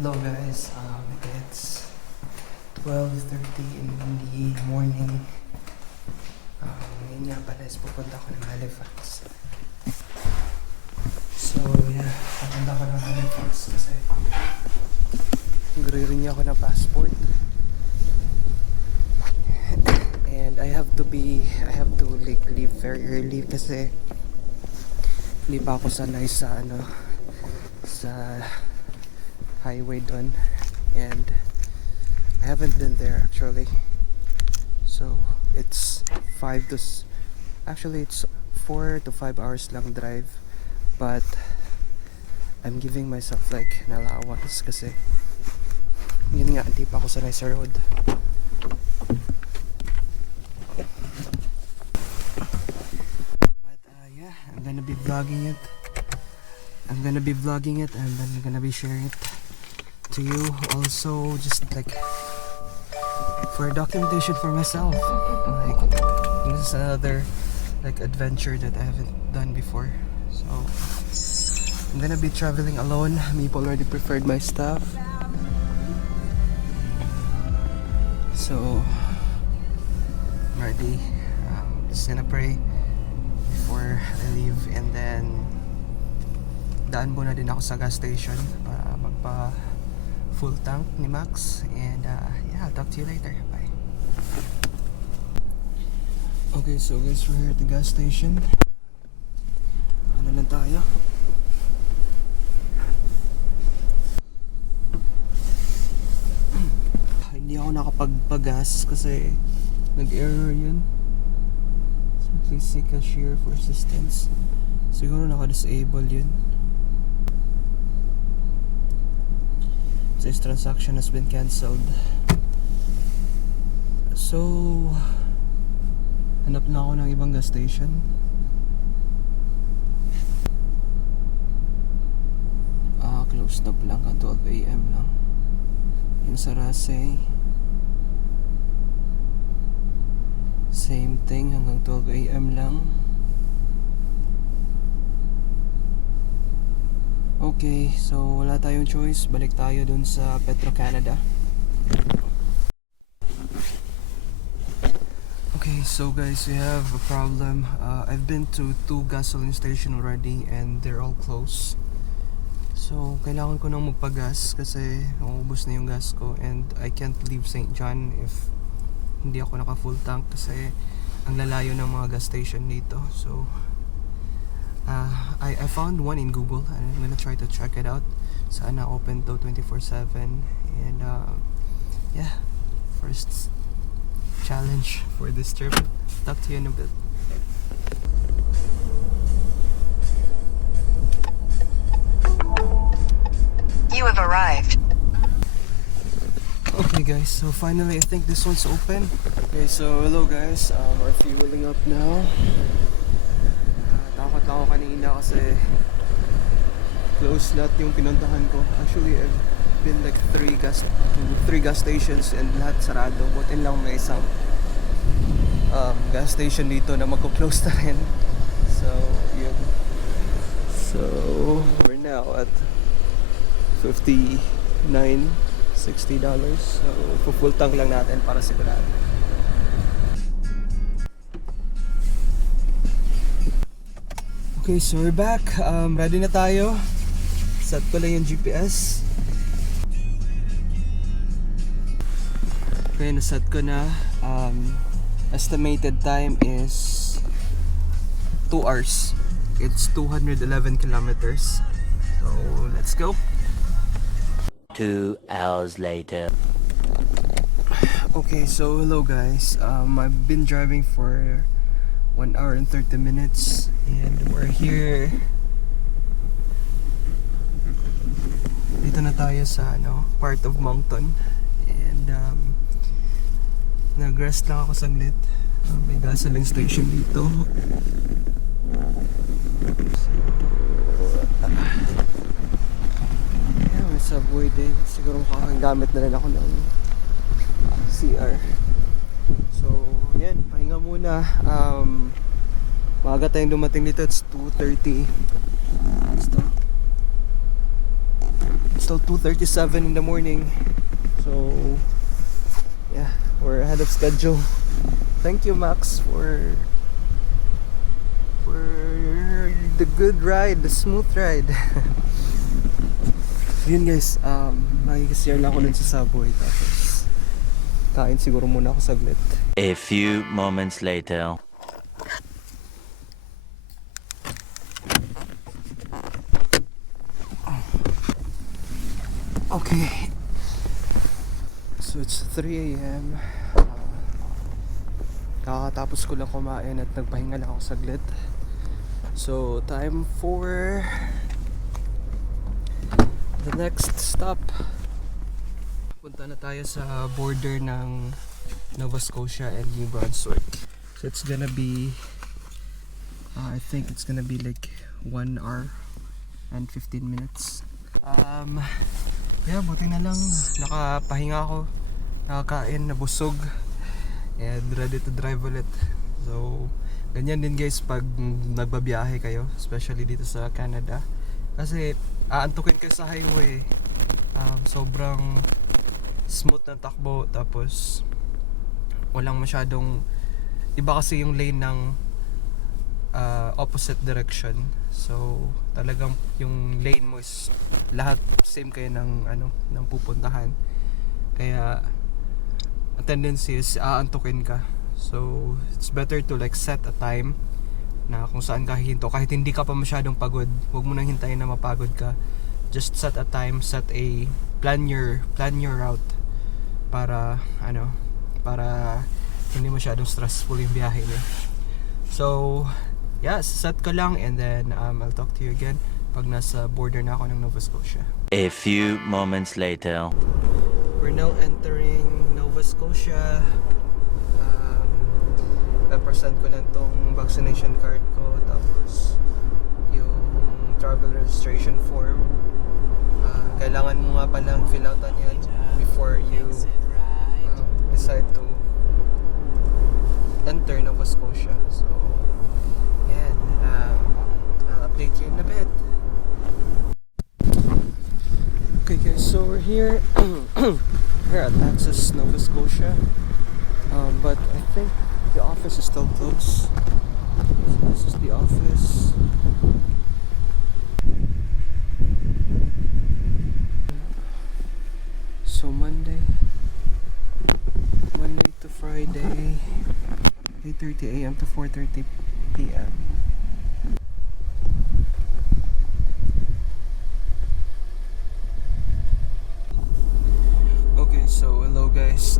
Hello guys, it's 12:30 in the morning. Ngayon nga pala is pupunta ako ng Halifax. So yeah, pupunta ako ng Halifax kasi nagre-renew ako ng passport. And I have to like leave very early kasi hindi pa ako sanay sa sa highway doon, and I haven't been there actually. So it's 4 to 5 hours lang drive, but I'm giving myself like an allowance kasi yun nga, hindi pa ako sanay sa road. But yeah, I'm gonna be vlogging it and then I'm gonna be sharing it to you also, just like for documentation for myself. Like this is another like adventure that I haven't done before. So I'm gonna be traveling alone. People already prepared my stuff. So I'm ready. Just gonna pray before I leave, and then daan muna din ako sa gas station para magpa full tank ni Max, and yeah, I'll talk to you later. Bye. Okay, so guys, we're here at the gas station. Ano lang tayo? Hindi ako nakapagpagas kasi nag-error yun. So please seek cashier for assistance. Siguro naka-disable yun. This transaction has been cancelled. So hanap na ako ng ibang gas station. Closed up lang at 12 AM lang. Yung sa Rasay, same thing, hanggang 12 AM lang. Okay, so wala tayong choice. Balik tayo dun sa Petro-Canada. Okay, so guys, we have a problem. I've been to 2 gasoline station already and they're all closed. So kailangan ko nang magpagas kasi maubos na yung gas ko, and I can't leave Saint John if hindi ako naka full tank kasi ang lalayo ng mga gas station dito. So I found one in Google and I'm gonna try to check it out. Sana open to 24/7, and yeah, first challenge for this trip. Talk to you in a bit. You have arrived. Okay guys, so finally I think this one's open. Okay, so hello guys, we're fueling up now. Takot ako kanina kasi close lahat yung pinuntahan ko. Actually, I've been like 3 gas stations and lahat sarado. Butin lang may isang gas station dito na magko-close na rin. So, yun. So, we're now at $59.60. So, full tank lang natin para sigurado. Okay, so we're back. Ready na tayo. Set ko lang yung GPS. Okay, naset ko na. Estimated time is 2 hours. It's 211 kilometers. So, let's go. 2 hours later. Okay, so hello guys. I've been driving for 1 hour and 30 minutes, and we're here. Dito na tayo sa part of Moncton, and nag-rest lang ako saglit. May gasoline station dito. So, yeah, may subway din. Siguro makakagamit na rin ako ng CR. So, yan, pahinga muna. Maaga tayong dumating dito. It's 2:30. still 2:37 in the morning. So yeah, we're ahead of schedule. Thank you, Max, for the good ride, the smooth ride. Yun guys, makikisir lang ako dun sa subway, tapos kain siguro muna ako saglit. A few moments later. Okay, so it's 3 a.m. Kakatapos ko lang kumain at nagpahinga lang ako saglit. So time for the next stop. Punta na tayo sa border ng Nova Scotia and New Brunswick. So it's gonna be I think it's gonna be like 1 hour and 15 minutes. Yeah, buti na lang nakapahinga ako, nakakain, nabusog, and ready to drive ulit. So ganyan din guys pag nagbabiyahe kayo, especially dito sa Canada, kasi aantukin kayo sa highway. Sobrang smooth na takbo, tapos walang masyadong iba kasi yung lane ng opposite direction. So talagang yung lane mo is lahat same kayo ng ng pupuntahan, kaya ang tendency is aantukin ka. So it's better to like set a time na kung saan ka hihinto, kahit hindi ka pa masyadong pagod. Huwag mo nang hintayin na mapagod ka. Just set a time, plan your route para para hindi masyadong stressful yung biyahe niyo. So yeah, set ko lang, and then I'll talk to you again pag nasa border na ako ng Nova Scotia. A few moments later. We're now entering Nova Scotia. Represent ko lang tong vaccination card ko, tapos yung travel registration form. Kailangan mo nga palang fill outan yan before you decide to enter Nova Scotia. So yan, I'll update you in a bit. Okay guys, so we're here here at Halifax Nova Scotia, but I think the office is still closed. So this is the office. So Monday to Friday, 8:30 a.m. to 4:30 p.m. Okay, so hello guys.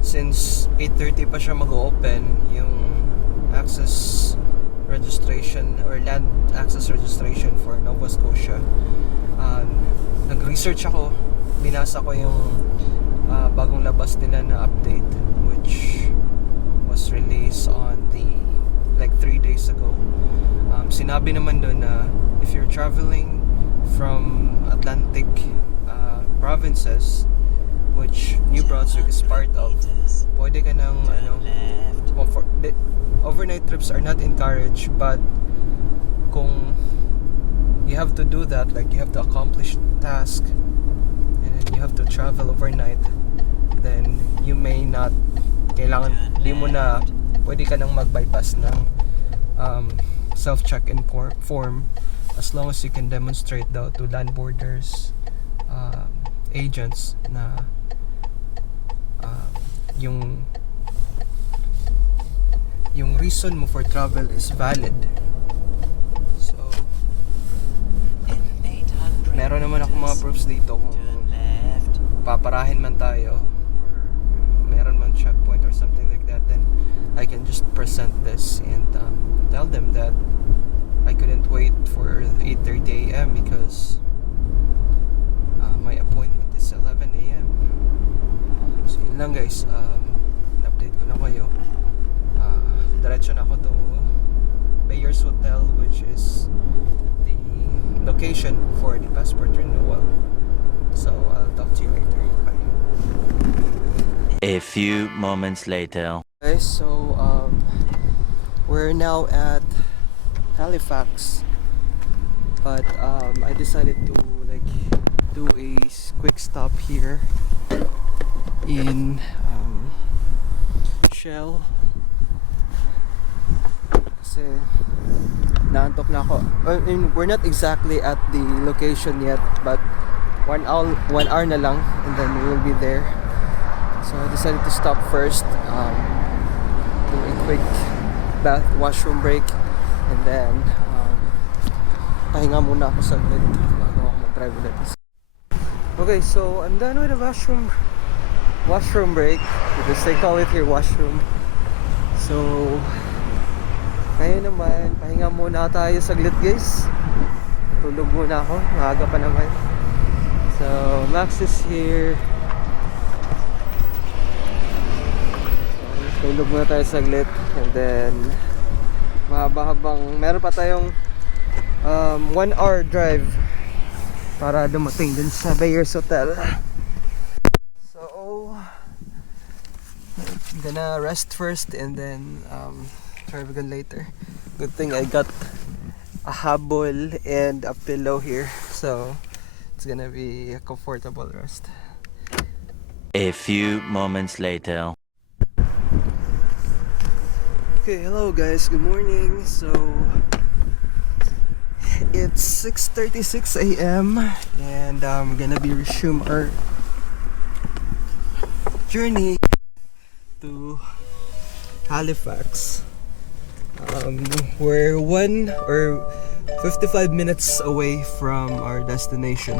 Since 8:30 pa siya mag-open yung access registration or land access registration for Nova Scotia, nag-research ako, binasa ko yung bagong labas nila na update, which was released on the like 3 days ago. Sinabi naman doon na if you're traveling from Atlantic provinces, which New Brunswick is part of, pwede ka ng overnight trips are not encouraged, but kung you have to do that, like you have to accomplish task and then you have to travel overnight, then you may not, di mo na, pwede ka nang mag-bypass ng self-check-in form, as long as you can demonstrate daw to land borders agents na yung reason mo for travel is valid. So meron naman ako mga proofs dito kung paparahin man tayo or meron man checkpoint or something like that, then I can just present this and tell them that I couldn't wait for 8:30 a.m. because my appointment is 11 a.m. So yun lang guys, update ko lang kayo. Diretso na ako to Bayers Hotel, which is the location for the passport renewal. So I'll talk to you later. Bye. A few moments later. Guys, so we're now at Halifax, but I decided to like do a quick stop here in Shell kasi naantok na ako. I mean, we're not exactly at the location yet, but 1 hour na lang and then we will be there. So I decided to stop first, do a quick washroom break, and then pahinga muna ako saglit bago ako mag-drive ulit. Okay, so I'm done with the washroom break because they call it here washroom. So ngayon naman, pahinga muna tayo saglit guys. Tulog muna ako, maaga pa naman. So Max is here. Tulog muna tayo saglit and then mahaba-habang meron pa tayong 1 hour drive para dumating dun sa Bayers Hotel. So I'm gonna rest first and then drive again later. Good thing I got a habol and a pillow here, so it's gonna be a comfortable rest. A few moments later. Okay, hello guys, good morning. So it's 6:36 a.m. and I'm gonna be resume our journey to Halifax. We're 55 minutes away from our destination.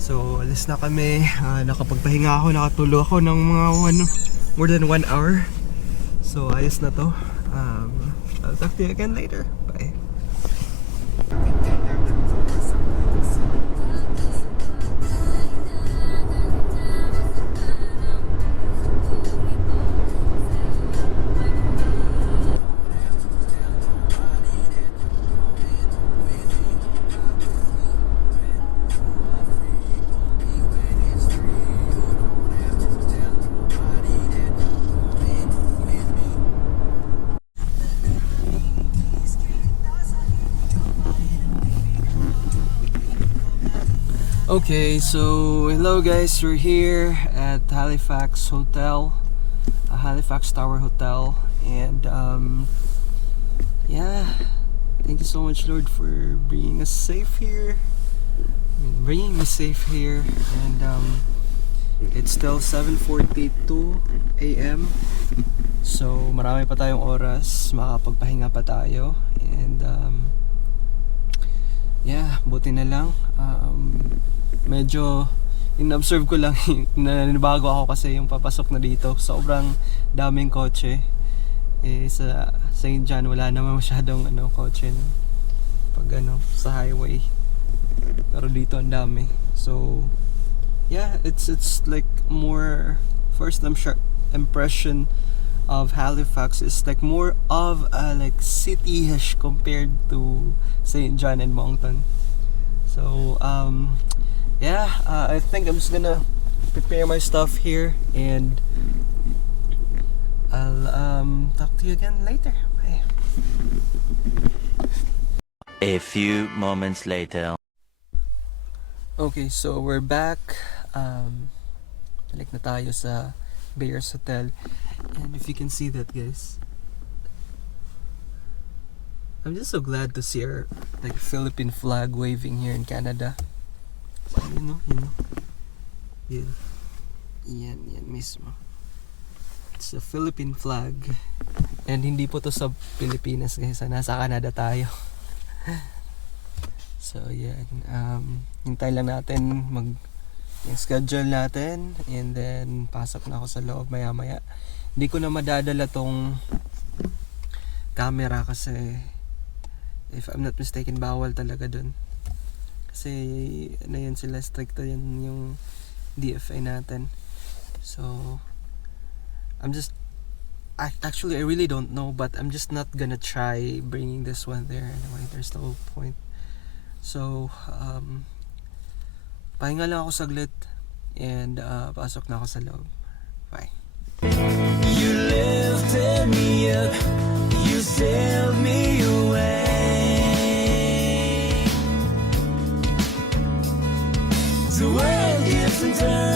So alis na kami, nakapagpahinga ako, nakatulog ako ng mga more than 1 hour. So ayos na to. I'll talk to you again later. Bye. Okay, so hello guys, we're here at Halifax Hotel, Halifax Tower Hotel, and yeah, thank you so much Lord for bringing us safe here, bringing me safe here, and it's still 7:42 a.m. So marami pa tayong oras, makapagpahinga pa tayo, and yeah, buti na lang. Medyo in-observe ko lang nanibago ako kasi yung papasok na dito sobrang daming kotse sa Saint John wala naman masyadong kotse pag sa highway, pero dito ang dami. So yeah, it's like more first impression of Halifax is like more of a like city-ish compared to Saint John and Moncton. So yeah, I think I'm just gonna prepare my stuff here and I'll talk to you again later. Bye. A few moments later. Okay, so we're back. Balik na tayo sa Bayers Hotel, and if you can see that guys, I'm just so glad to see our like Philippine flag waving here in Canada. So, yan mismo. It's a Philippine flag, and hindi po to sa Pilipinas guys, nasa Canada tayo. So yeah, hintay lang natin yung schedule natin, and then pasok na ako sa loob maya maya. Hindi ko na madadala tong camera kasi if I'm not mistaken bawal talaga dun. Kasi yan sila, stricto yan yung DFA natin. So actually I really don't know, but I'm just not gonna try bringing this one there anyway. There's no point. So pahinga lang ako saglit and pasok na ako sa loob. Bye. You lifted me up, you sailed me away. The world gives and turns.